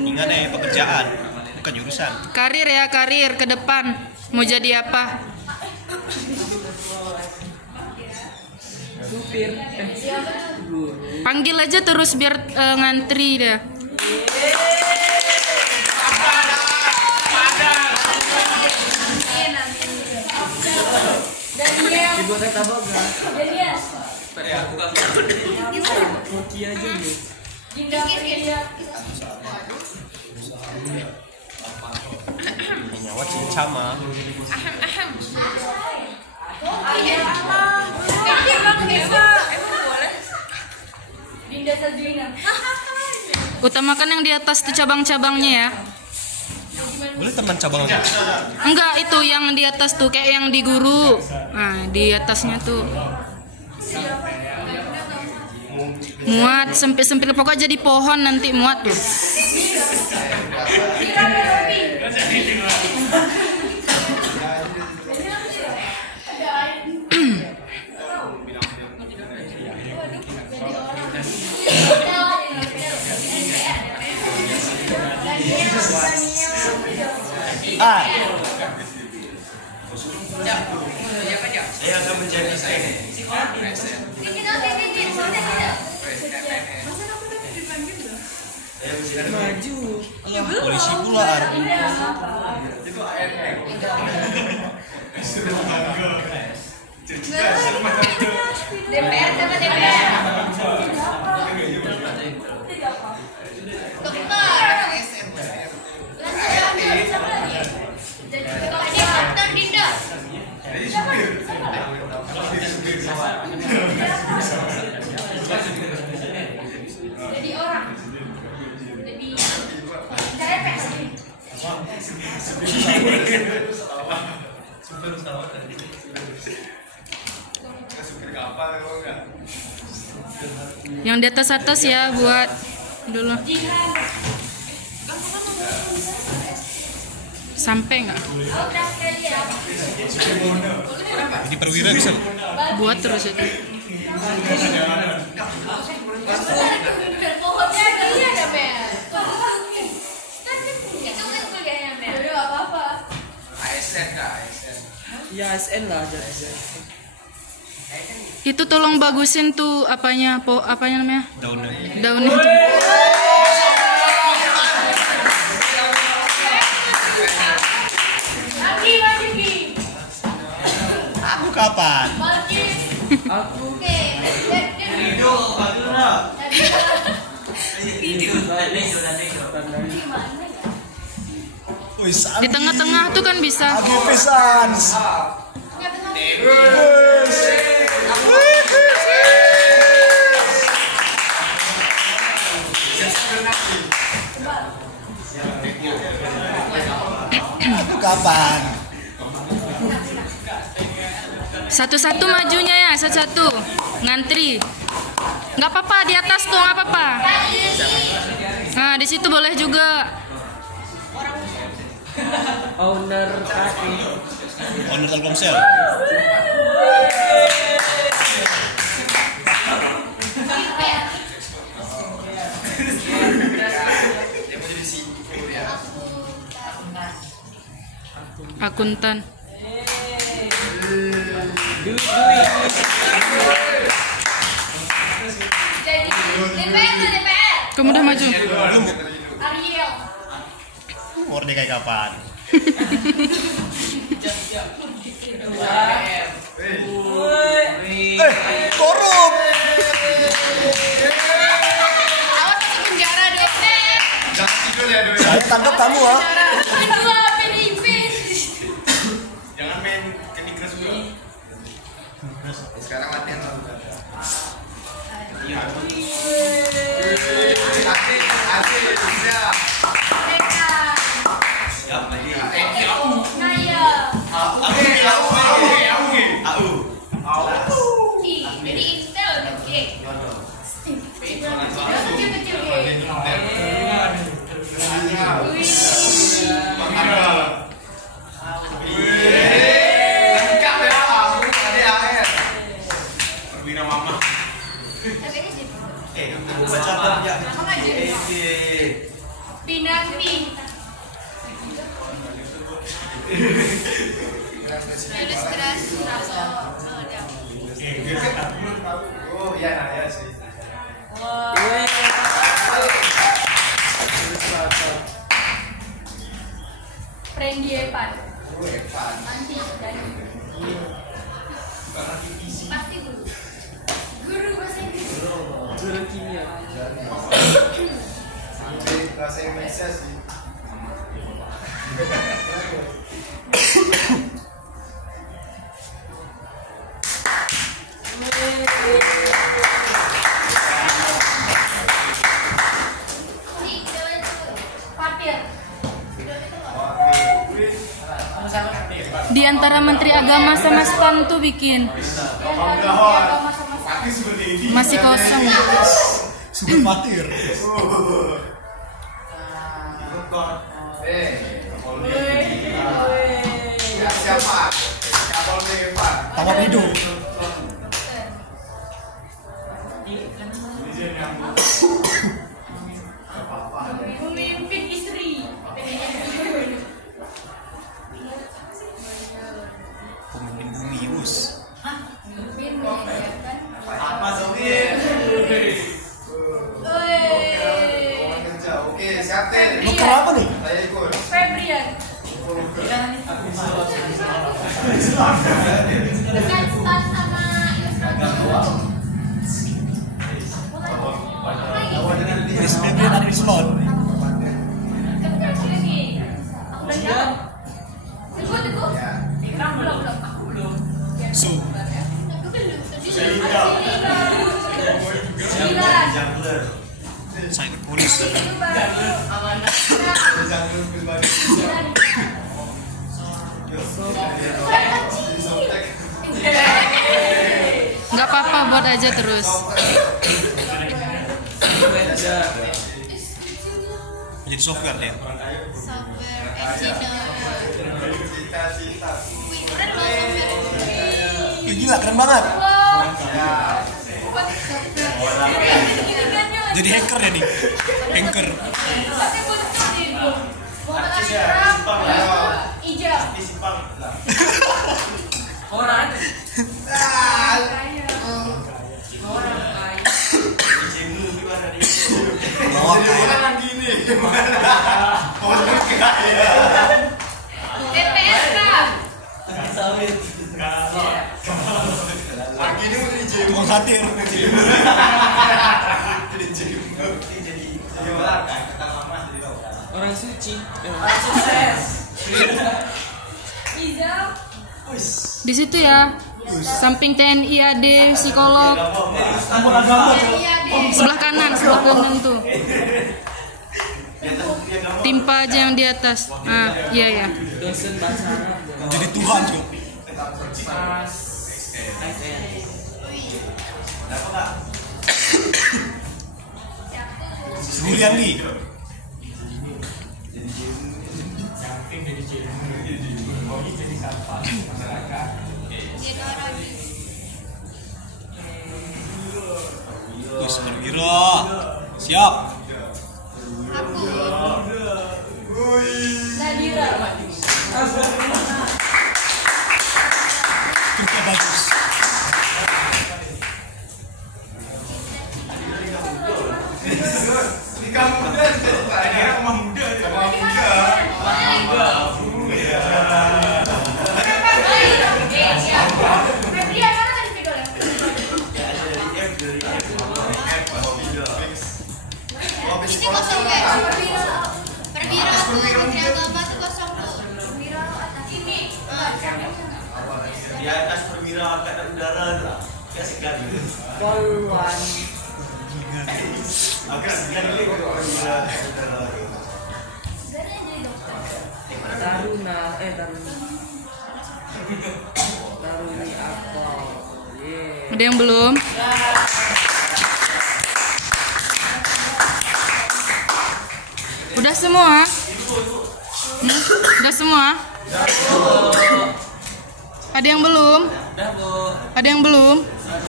Ini pekerjaan, bukan jurusan. Karir ya, karir ke depan. Mau jadi apa? Panggil aja terus biar ngantri dah. Nyawa cincama. Utamakan yang di atas tuh cabang-cabangnya ya. Boleh teman cabang aja. Enggak, itu yang di atas tuh kayak yang di guru. Nah, di atasnya tuh. Muat sempit-sempit, pokoknya jadi pohon nanti muat tuh. Saya akan menjadi polisi pula. DPR sama DPR. Jadi orang. Jadi CPS. Yang di atas ya buat dulu. Sampai nggak? Jadi perwira bisa. Buat terus itu. Ya ASN lah jadi. Itu tolong bagusin tuh apanya namanya? Daunnya. Aku kapan? Aku Di tengah-tengah tuh kan bisa. Aku pisan. Aku kapan? Satu-satu majunya ya, satu-satu. Ngantri. Nggak apa-apa di atas tuh, nggak apa-apa. Nah, di situ boleh juga. owner Telkomsel. Akuntan. Kamu udah maju. Ariel. Murni kayak kapan? Korup. Awas masuk penjara dong. Saya tangkap kamu ah. Kedua PDIP. Jangan main Candy Crush dulu. Sekarang latihan lalu. Iya. Asik, sudah. Siap lagi. Naya. Jadi Intel oke. Kecil-kecil Pinangti. Ilustrasi. Oh iya, ya sih. Prendi Evan. Evan. Nanti dan pasti guru. Guru bahasa Inggris. Guru kimia. Bahasa Indonesia sih. Di antara Menteri Agama sama SPAN tuh bikin. Masih kosong. Super Fatir. Siapa? Siapa Evan? Tangkap hidup. Pemimpin istri. Pemimpin bumi, us. Apa Zokin? Oke, siap deh. Nuker apa nih? Saya ikut. Febrian. Dengan stan sama ilustrasi. Chris Febrian ada di slot. Su. Saya polis. Nggak apa-apa, buat aja terus. Menjadi software ya. Software engineer. Cita-cita. Keren loh software. Ih, gila keren banget. Jadi hacker ya nih. Hacker. Ijab. Orang. Bawa kayak Orang gini gimana? Orang kaya. TPSK. Lagi ini mau jadi tukang satir. Orang suci. Sukses. Ijab. Di situ ya. Samping TNI AD, psikolog. Sebelah kanan tuh. Timpa aja yang di atas. Ah, iya ya. Dosen bahasa Arab. Jadi Tuhan juga. Pas. Julian nih. Wis perwira. Siap. Nadira. Kerja bagus. Nikah muda ceritanya rumah muda. Rumah muda. Febrian mana tadi video ya? Ini kosong ya? Perwira atau Menteri Agama tuh kosong tuh. Perwira atas ini. Di atas perwira angkatan udara lah. Ya sekali. Poluan. Agak sekali perwira udara. Taruna. Taruni apa? Yeah. Ada yang belum? Udah semua? Udah semua? Ada yang belum? Udah, Bu. Ada yang belum?